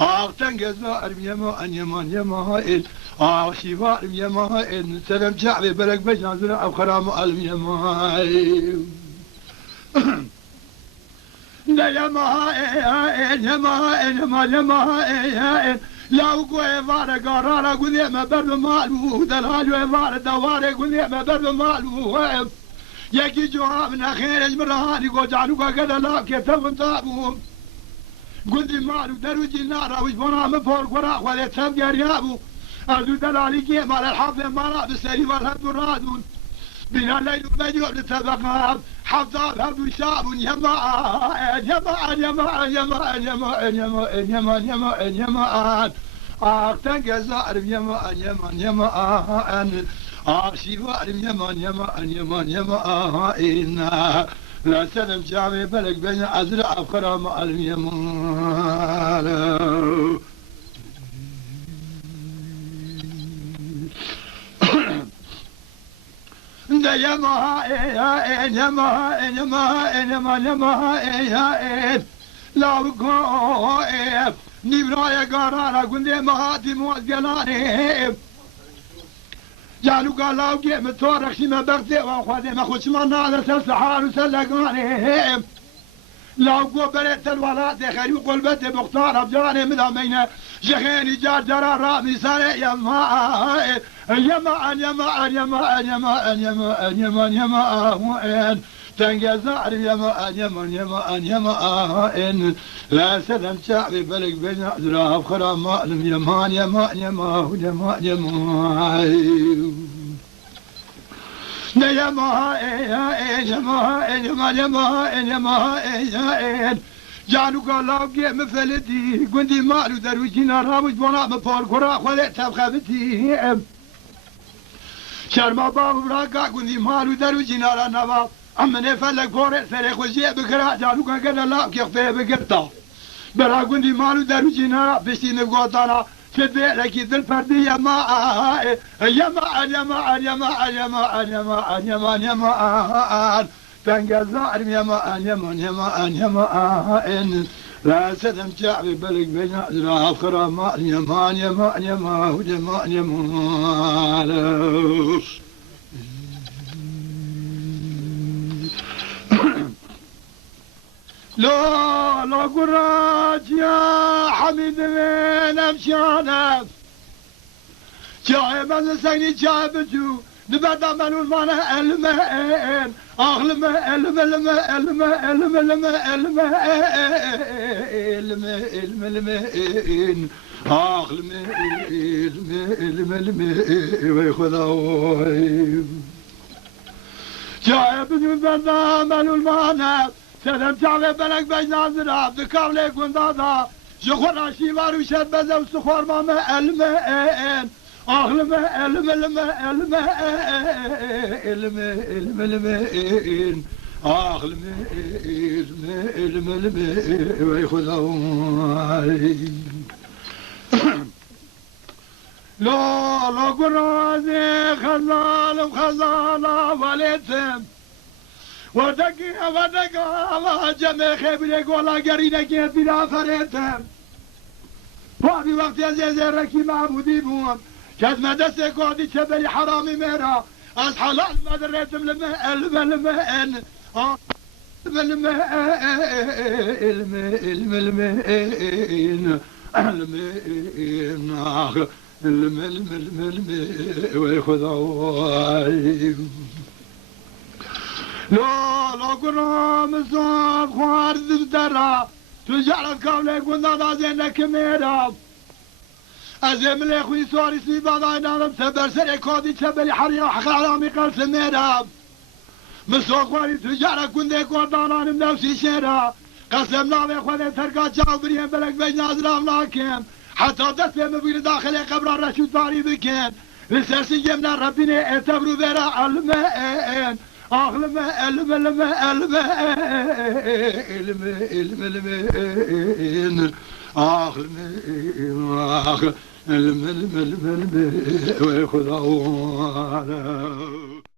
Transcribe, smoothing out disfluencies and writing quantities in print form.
Ağtan gezarım yaman şivarım yaman selam çağrı belek becanzına avkaramı alım yaman ne yaman لا قوي وارا قرارا قولي ما برد مالو دلالو وارا دوارا قولي ما برد مالو يكي جوابنا خير المرهاني قوجعلو قاقدا لا كتب طابو قولي مالو دروجي نارا وجبنا مفور وراء ولا تبقى ريابو أردو دلالي كيما للحفظ مرا بسري والهد الرادون بنا الليل وبديو لتبقى حفظاب هردو شاب يما يما يما يما يما يما يما يما يما أختن جزارم يما يما يما شيوارم يما يما يما يما إنا لا سلم شعبي بلك بين أزرع أفخرام اليمان يما يما يما يما يما لا بقى نبرايا قرارا قندي مهاتي موزقلاني جالو قالاو قيم تورك شما بغزي واخواتي ما خوش ما نادر سلسحان وسلقاني لو قبلت الولاد خير قلبتي مختار بجاني مدامين شخيني جار جرى رامي ساري يما يما يما يما يما يما يما يما تنقزار يما يما يما يما لا سلم شعبي بلق بين أزراف خرام مألم يمان يما يما يما يما يما يما يما يما جانو قالاو قيم فلتي قندي مالو دروجينا رامج بنا مفور قرا خليت بخبتي شرما باب براقا قندي مالو دروجينا رانبا أمني فلك فوري سريخ وجيه بكرا جانو قاقنا لاو كيخفيه بقرطا برا قندي مالو دروجينا بشتي نبقوطانا شدي لكي ذل فردي يما يما يما يما يما يما يما يما تنقزار يما يما يما يما لا سدم شعبي بلق بين أزراف خرام يما يما يما يما يما لا لا قراج يا حميد من أمشانا شاي من سيني شاي بجو نبدا منو المانا المين أغلم الماء الماء الماء الماء الماء الماء أغلم الماء ويخذوه شاي بجو نبدا منو المانا سلام تعالى بلك بين عزرا بكام ليكون دادا شخور شيوار وشد بزا وسخور ماما الماء أغلم الماء الماء الماء الماء أغلم الماء ويخذون لا لا قرازي خزال خزالة وليتم ودقا جمع خبرك ولا قرينك بلا فريتم وفي وقت يزيزي ركي معبودي بوم كذ مدسي قودي شبري حرامي ميرا از حلال مدريتم الماء الماء الماء الماء الماء ويخذوا لا لا قرام صاب خوارد الدرا تجعل الكولة يقول نادا زينك ميرا أزيم لي خوي سواري سيبا داينا لم سبر سري كودي تبلي حريا حقا علامي قلس ميرا مسوق خواري تجعل كندي قردانا نمنوسي شيرا قسم نامي خوالي ترقا جاو بريم بلك بين نازرام لاكم حتى دست مبير داخل قبر رشود باري بكين لسرسي جمنا ربيني اعتبروا ذرا الماء Ağlama elime elime elime elime elime elime ağlama ah elime elime elime elime ve Khuda